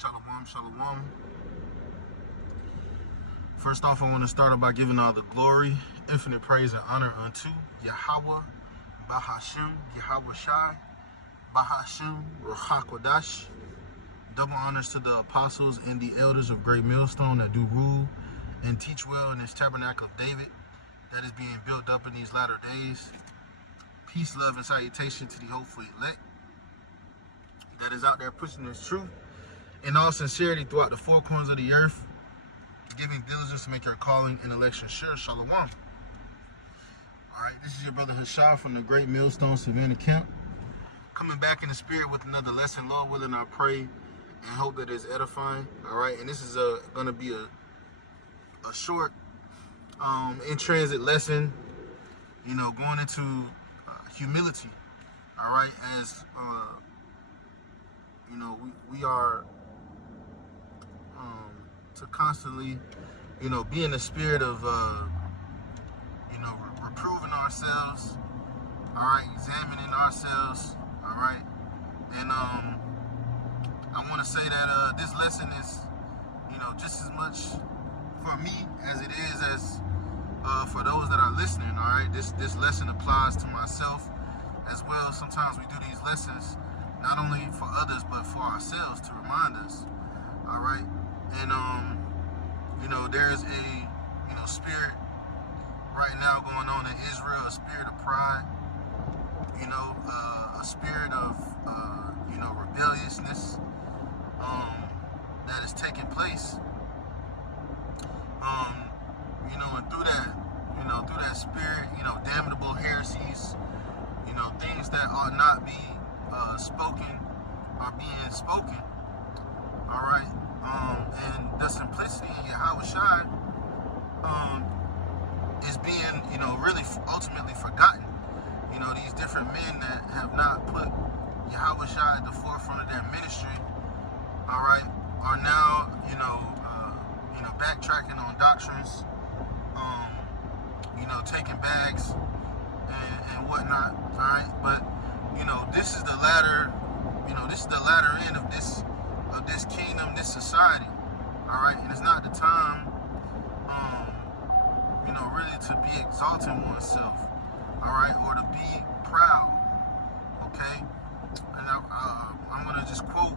Shalom, shalom. First off, I want to start by giving all the glory, infinite praise, and honor unto Yahweh, Bahashem, Yahweh Shai, Bahashem, Ruach HaKodesh. Double honors to the apostles and the elders of Great Millstone that do rule and teach well in this tabernacle of David that is being built up in these latter days. Peace, love, and salutation to the hopefully elect that is out there pushing this truth in all sincerity throughout the four corners of the earth, giving diligence to make your calling and election sure. Shalom. All right, this is your brother Hashah from the Great Millstone Savannah Camp, coming back in the spirit with another lesson. Lord willing, I pray and hope that it's edifying. All right, and this is going to be a short in transit lesson, going into humility. All right, as we are to constantly be in the spirit of reproving ourselves, all right, examining ourselves, all right. And I want to say that this lesson is just as much for me as it is as for those that are listening. All right, this lesson applies to myself as well. Sometimes we do these lessons not only for others but for ourselves to remind us. All right, and there's a spirit right now going on in Israel, a spirit of pride, a spirit of rebelliousness that is taking place. And through that spirit, damnable heresies, things that ought not be spoken are being spoken. All right, and the simplicity in Yahweh Shai is being, really ultimately forgotten. These different men that have not put Yahweh Shai at the forefront of their ministry, all right, are now, backtracking on doctrines, taking bags and whatnot, all right. But this is the latter, end of this kingdom, this society, all right. And it's not the time, really to be exalting oneself, all right, or to be proud, okay. And I'm gonna just quote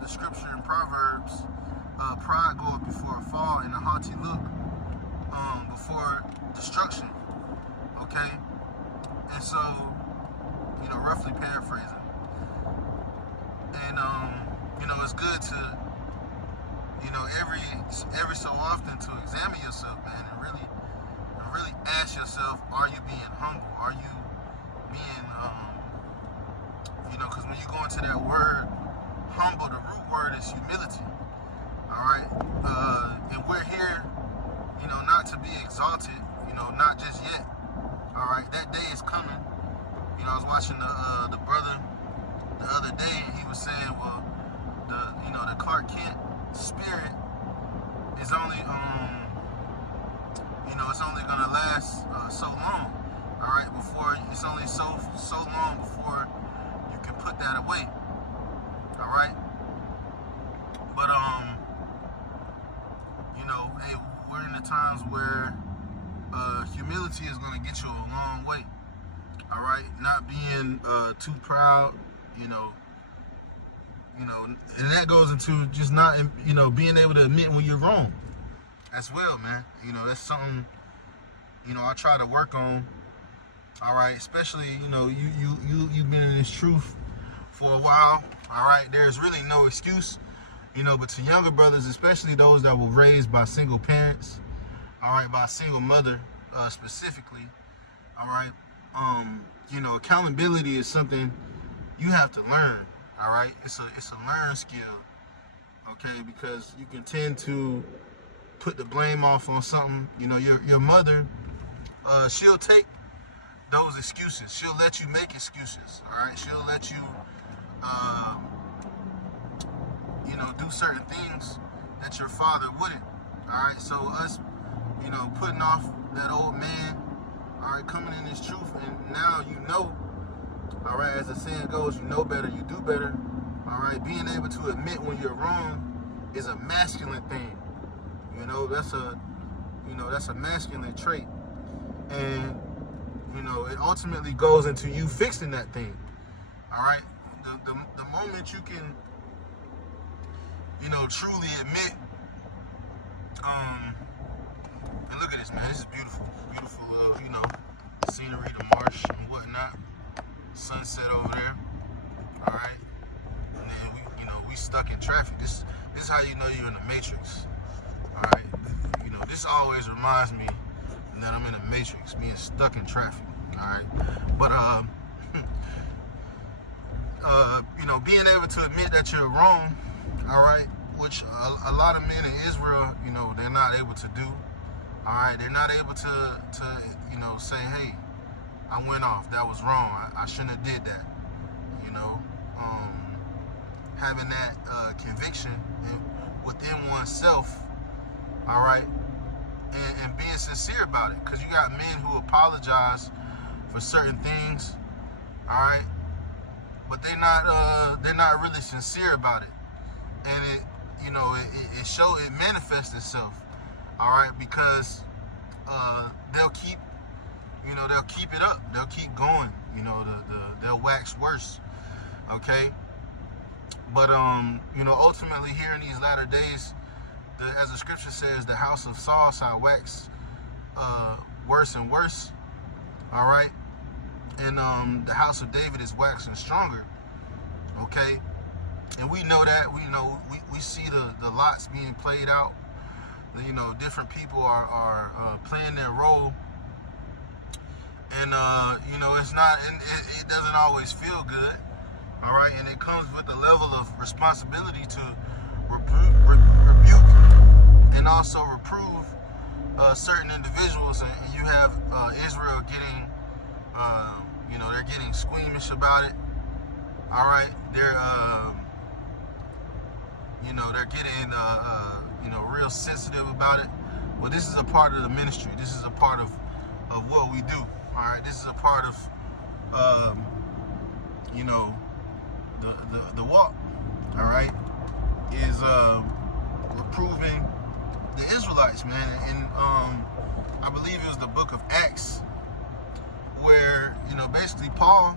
the scripture in Proverbs: "Pride goeth before a fall, and a haughty look before destruction." Okay, and so roughly paraphrasing, and it's good to every so often to examine yourself, man, and really ask yourself: are you being humble? Are you being because when you go into that word humble, the root word is humility. All right, and we're here, not to be exalted, not just yet. All right, that day is coming. I was watching the brother the other day, and he was saying, well, the Clark Kent spirit is only it's only gonna last so long. All right, before it's only so long before you can put that away. All right, but hey, we're in the times where humility is gonna get you a long way. All right, not being too proud, and that goes into just not, being able to admit when you're wrong as well, man. That's something, I try to work on. All right, especially, you've been in this truth for a while. All right, there's really no excuse, but to younger brothers, especially those that were raised by single parents, all right, by a single mother specifically, all right, accountability is something you have to learn. All right, it's a learned skill, okay, because you can tend to put the blame off on something. Your mother, she'll take those excuses. She'll let you make excuses. All right, she'll let you, do certain things that your father wouldn't. All right, so us, putting off that old man, all right, coming in this truth, and now all right, as the saying goes, you know better, you do better. All right? Being able to admit when you're wrong is a masculine thing. That's a masculine trait. And, it ultimately goes into you fixing that thing. All right? The moment you can, truly admit, and look at this, man. This is beautiful. Beautiful, scenery, the marsh and whatnot. Sunset over there. All right? And then we stuck in traffic. This is how you know you're in the Matrix. All right? This always reminds me that I'm in a Matrix, being stuck in traffic. All right? But, being able to admit that you're wrong, all right, which a lot of men in Israel, they're not able to do. All right, they're not able to say, hey, I went off. That was wrong. I shouldn't have did that. Having that conviction within oneself, all right, and being sincere about it, because you got men who apologize for certain things, all right, but they're not really sincere about it, and it manifests itself, all right, because they'll keep it up, they'll keep going, they'll wax worse, okay, but ultimately here in these latter days, as the scripture says, the house of Saul shall wax worse and worse, all right, and the house of David is waxing stronger, okay, and we know that, we see the lots being played out, different people are playing their role, and it's not, and it doesn't always feel good, all right, and it comes with a level of responsibility to rebuke and also reprove certain individuals, and you have Israel getting, they're getting squeamish about it. All right, they're getting real sensitive about it. Well, this is a part of the ministry. This is a part of what we do. All right, this is a part of the walk. All right, is reproving the Israelites, man, and I believe it was the book of Acts, where basically Paul,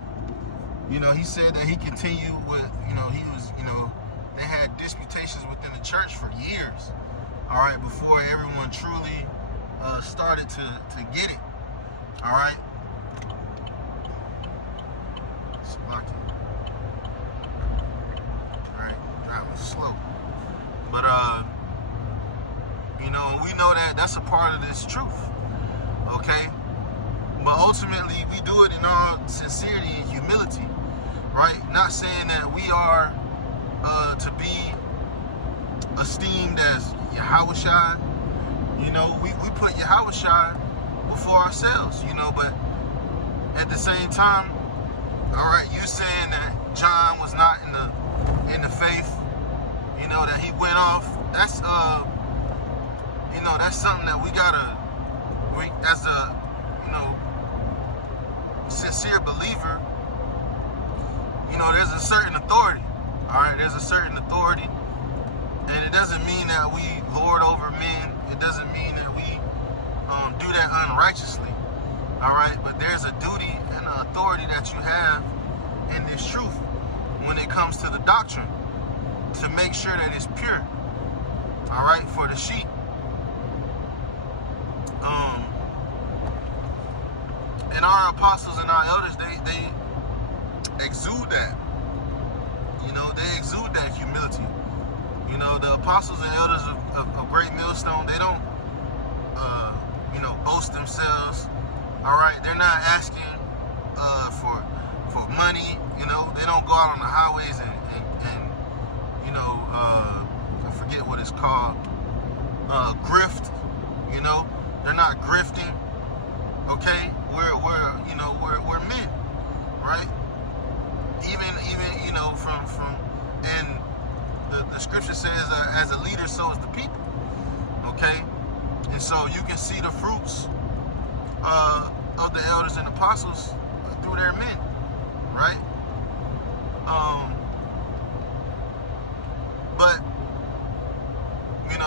he said that he continued with, he was, they had disputations within the church for years, all right, before everyone truly started to get it, all right. It's lucky. All right, driving slow, but we know that that's a part of this truth, okay? But ultimately, we do it in all sincerity and humility, right? Not saying that we are to be esteemed as Yahawashi. We put Yahawashi before ourselves, but at the same time, all right, you saying that John was not in the faith, that he went off, that's that's something that we as a sincere believer, there's a certain authority, all right, there's a certain authority, and it doesn't mean that we lord over men, it doesn't mean that we do that unrighteously, all right, but there's a duty and an authority that you have in this truth when it comes to the doctrine, to make sure that it's pure, all right, for the sheep. And our apostles and our elders, they exude that. They exude that humility. The apostles and elders of Great Millstone, they don't, boast themselves. All right, they're not asking for money. They don't go out on the highways and I forget what it's called, grift. They're not grifting. Okay, we're men, right? Even from and the scripture says as a leader, so is the people. Okay, and so you can see the fruits of the elders and apostles through their men, right?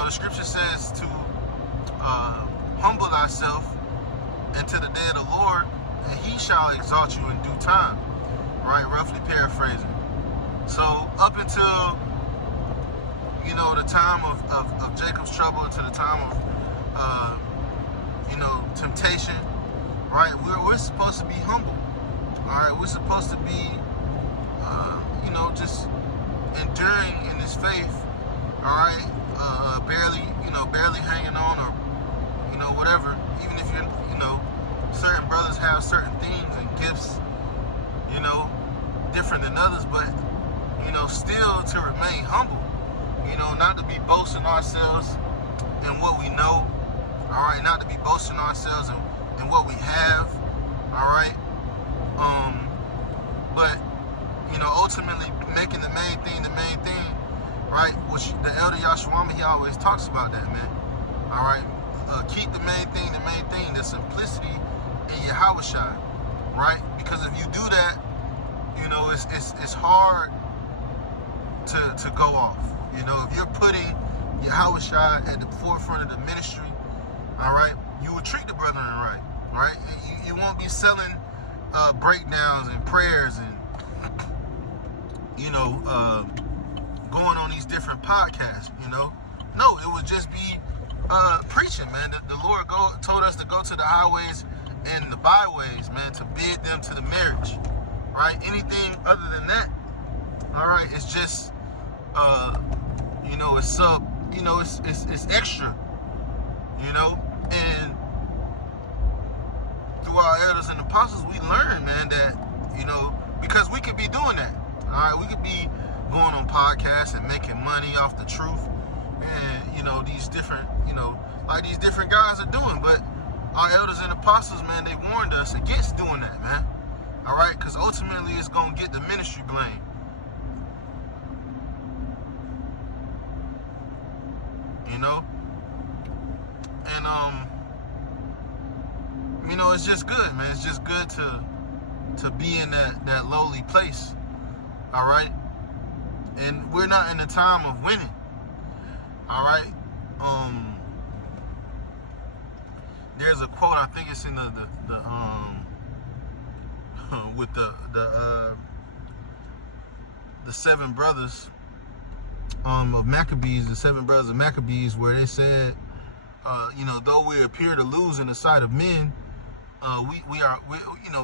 the scripture says to humble thyself into the day of the Lord, and he shall exalt you in due time. Right? Roughly paraphrasing. So up until, the time of Jacob's trouble, until the time of, temptation, right? We're supposed to be humble. All right? We're supposed to be, just enduring in this faith. All right? Barely hanging on, or, whatever. Even if certain brothers have certain themes and gifts, different than others, but, still to remain humble, not to be boasting ourselves in what we know, all right, not to be boasting ourselves in what we have, all right, but, ultimately making the main thing, right, which the elder Yashwama, he always talks about that, man, all right, keep the main thing, the simplicity in your Yahawashi, right, because if you do that, it's hard to go off. If you're putting Yahawashi at the forefront of the ministry, all right, you will treat the brethren right? You won't be selling breakdowns and prayers and, going on these different podcasts, No, it would just be preaching, man. The Lord told us to go to the highways and the byways, man, to bid them to the marriage, right? Anything other than that, all right, it's just, it's extra, and through our elders and apostles, we learn, man, that, because we could be doing that, all right? We could be going on podcasts and making money off the truth, and, these different, like these different guys are doing, but our elders and apostles, man, they warned us against doing that, man, all right? Because ultimately, it's going to get the ministry blame. And it's just good, man. It's just good to be in that lowly place, all right? And we're not in the time of winning, all right? There's a quote, I think it's in the with the seven brothers of Maccabees, the seven brothers of Maccabees, where they said, though we appear to lose in the sight of men,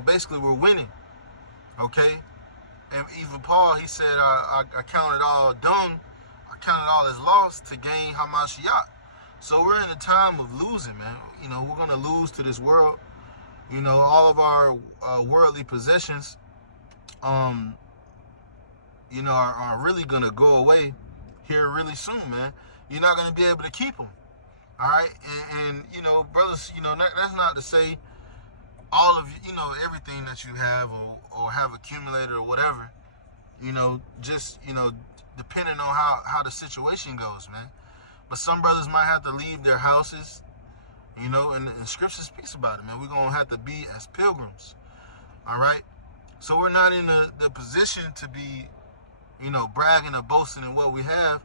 basically we're winning, okay? And even Paul, he said, I counted all dung, I counted all as loss to gain Hamashiach. So we're in a time of losing, man. We're going to lose to this world. All of our worldly possessions, are really going to go away here really soon, man. You're not going to be able to keep them, all right? And brothers, that's not to say all of, everything that you have or have accumulated or whatever, just, depending on how the situation goes, man. But some brothers might have to leave their houses, and Scripture speaks about it, man. We're going to have to be as pilgrims, all right? So we're not in the position to be, bragging or boasting in what we have.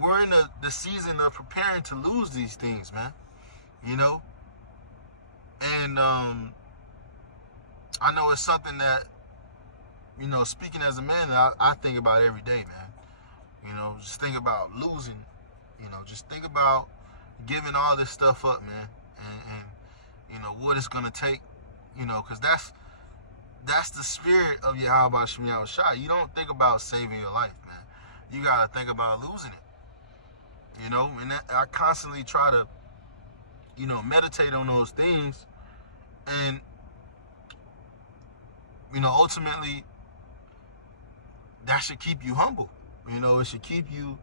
We're in the season of preparing to lose these things, man, And I know it's something that, speaking as a man, I think about every day, man. Just think about losing, just think about giving all this stuff up, man. And what it's going to take, because that's the spirit of Yahweh Shem Yahushua. You don't think about saving your life, man. You got to think about losing it, and I constantly try to, meditate on those things, and, ultimately, that should keep you humble. It should keep you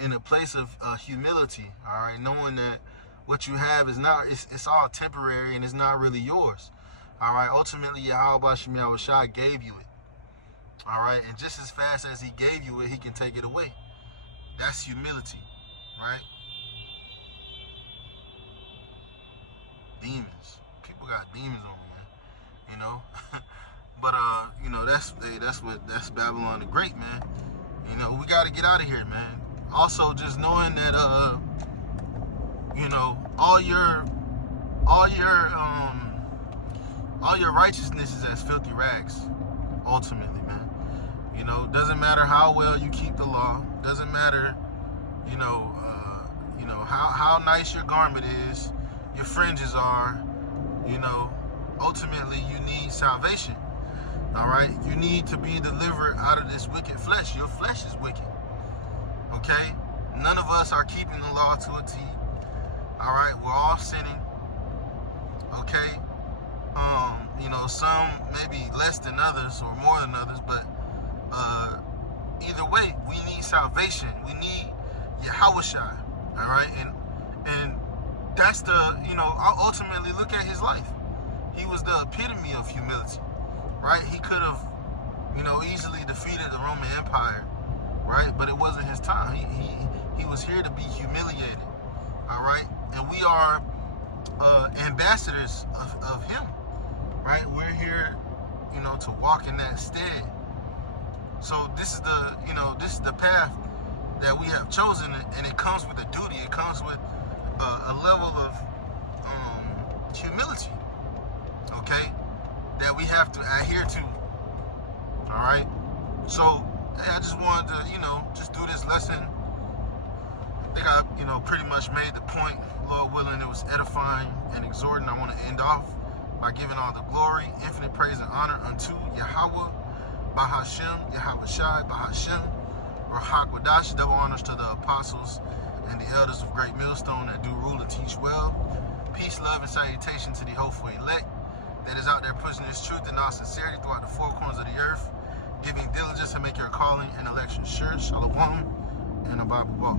in a place of humility, all right, knowing that what you have is not, it's all temporary and it's not really yours, all right. Ultimately, Yahweh Shem Yahushua gave you it, all right, and just as fast as he gave you it, he can take it away. That's humility, right? Demons. People got demons on them, man, but that's Babylon the Great, man. We got to get out of here, man. Also, just knowing that you know, all your righteousness is as filthy rags, ultimately, man. You know, doesn't matter how well you keep the law, doesn't matter, how nice your garment is, your fringes are, ultimately you need salvation. All right, you need to be delivered out of this wicked flesh. Your flesh is wicked. Okay, none of us are keeping the law to a T. All right, we're all sinning. Okay, some maybe less than others or more than others, but either way, we need salvation. We need Yahawashi. All right, and that's I ultimately look at his life. He was the epitome of humility, right? He could have, easily defeated the Roman Empire, right? But it wasn't his time. He was here to be humiliated, all right? And we are ambassadors of him, right? We're here, to walk in that stead. So this is the path that we have chosen, and it comes with a duty. It comes with a level of humility, okay, that we have to adhere to. All right. So I just wanted to, just do this lesson. I think I, pretty much made the point. Lord willing, it was edifying and exhorting. I want to end off by giving all the glory, infinite praise, and honor unto Yahweh, Bahashem, Yahawashi, Bahashem, Ruach double honors to the apostles and the elders of Great Millstone that do rule and teach well. Peace, love, and salutation to the hopeful elect that is out there pushing this truth in all sincerity throughout the four corners of the earth, giving diligence to make your calling and election sure. Shalom and a Bible walk.